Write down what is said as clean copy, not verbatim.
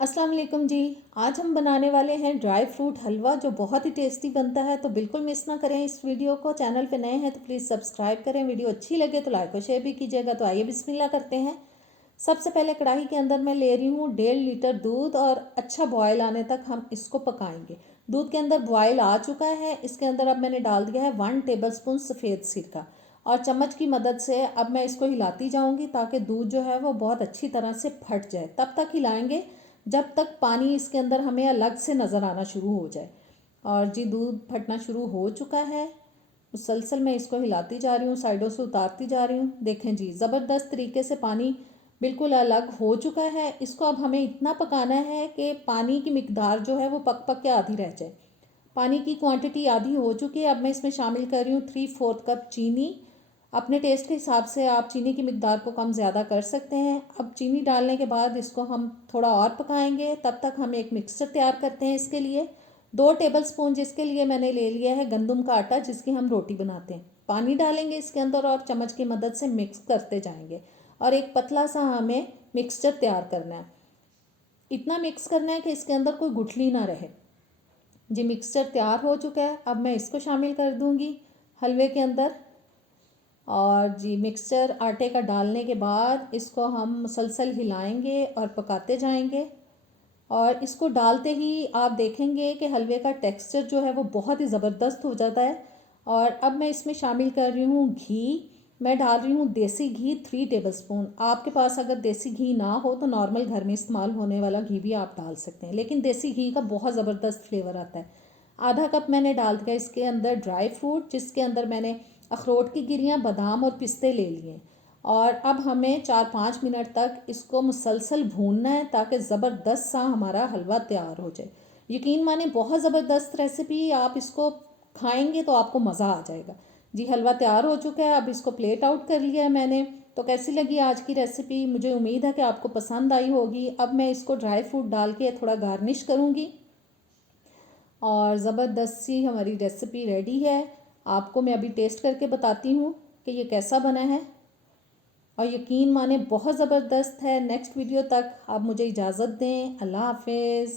अस्सलाम वालेकुम जी। आज हम बनाने वाले हैं ड्राई फ्रूट हलवा जो बहुत ही टेस्टी बनता है। तो बिल्कुल मिस ना करें इस वीडियो को। चैनल पे नए हैं तो प्लीज़ सब्सक्राइब करें। वीडियो अच्छी लगे तो लाइक और शेयर भी कीजिएगा। तो आइए बिस्मिल्लाह करते हैं। सबसे पहले कढ़ाई के अंदर मैं ले रही हूँ 1.5 लीटर दूध और अच्छा बॉयल आने तक हम इसको पकाएंगे। दूध के अंदर बॉयल आ चुका है। इसके अंदर अब मैंने डाल दिया है 1 टेबलस्पून सफ़ेद सिरका और चम्मच की मदद से अब मैं इसको हिलाती जाऊंगी ताकि दूध जो है वो बहुत अच्छी तरह से फट जाए। तब तक हिलाएंगे जब तक पानी इसके अंदर हमें अलग से नज़र आना शुरू हो जाए। और जी दूध फटना शुरू हो चुका है। मुसलसल मैं इसको हिलाती जा रही हूँ, साइडों से उतारती जा रही हूँ। देखें जी ज़बरदस्त तरीके से पानी बिल्कुल अलग हो चुका है। इसको अब हमें इतना पकाना है कि पानी की मिकदार जो है वो पक पक के आधी रह जाए। पानी की क्वांटिटी आधी हो चुकी है। अब मैं इसमें शामिल कर रही हूँ 3/4 कप चीनी। अपने टेस्ट के हिसाब से आप चीनी की मिकदार को कम ज़्यादा कर सकते हैं। अब चीनी डालने के बाद इसको हम थोड़ा और पकाएंगे। तब तक हम एक मिक्सचर तैयार करते हैं। इसके लिए 2 टेबलस्पून जिसके लिए मैंने ले लिया है गंदम का आटा जिसकी हम रोटी बनाते हैं। पानी डालेंगे इसके अंदर और चम्मच की मदद से मिक्स करते जाएंगे और एक पतला सा हमें मिक्सचर तैयार करना है। इतना मिक्स करना है कि इसके अंदर कोई गुठली ना रहे। जी मिक्सचर तैयार हो चुका है। अब मैं इसको शामिल कर दूंगी हलवे के अंदर। और जी मिक्सचर आटे का डालने के बाद इसको हम मुसलसल हिलाएंगे और पकाते जाएंगे। और इसको डालते ही आप देखेंगे कि हलवे का टेक्सचर जो है वो बहुत ही ज़बरदस्त हो जाता है। और अब मैं इसमें शामिल कर रही हूँ घी। मैं डाल रही हूँ देसी घी 3 टेबलस्पून। आपके पास अगर देसी घी ना हो तो नॉर्मल घर में इस्तेमाल होने वाला घी भी आप डाल सकते हैं, लेकिन देसी घी का बहुत ज़बरदस्त फ्लेवर आता है। आधा कप मैंने डाल दिया इसके अंदर ड्राई फ्रूट जिसके अंदर मैंने अखरोट की गिरियाँ, बादाम और पिस्ते ले लिए। और अब हमें 4-5 मिनट तक इसको मुसलसल भूनना है ताकि ज़बरदस्त सा हमारा हलवा तैयार हो जाए। यकीन माने बहुत ज़बरदस्त रेसिपी। आप इसको खाएंगे तो आपको मज़ा आ जाएगा। जी हलवा तैयार हो चुका है। अब इसको प्लेट आउट कर लिया है मैंने। तो कैसी लगी आज की रेसिपी? मुझे उम्मीद है कि आपको पसंद आई होगी। अब मैं इसको ड्राई फ्रूट डाल के थोड़ा गार्निश करूँगी और ज़बरदस्त सी हमारी रेसिपी रेडी है। आपको मैं अभी टेस्ट करके बताती हूँ कि ये कैसा बना है। और यकीन माने बहुत ज़बरदस्त है। नेक्स्ट वीडियो तक आप मुझे इजाज़त दें। अल्लाह हाफिज़।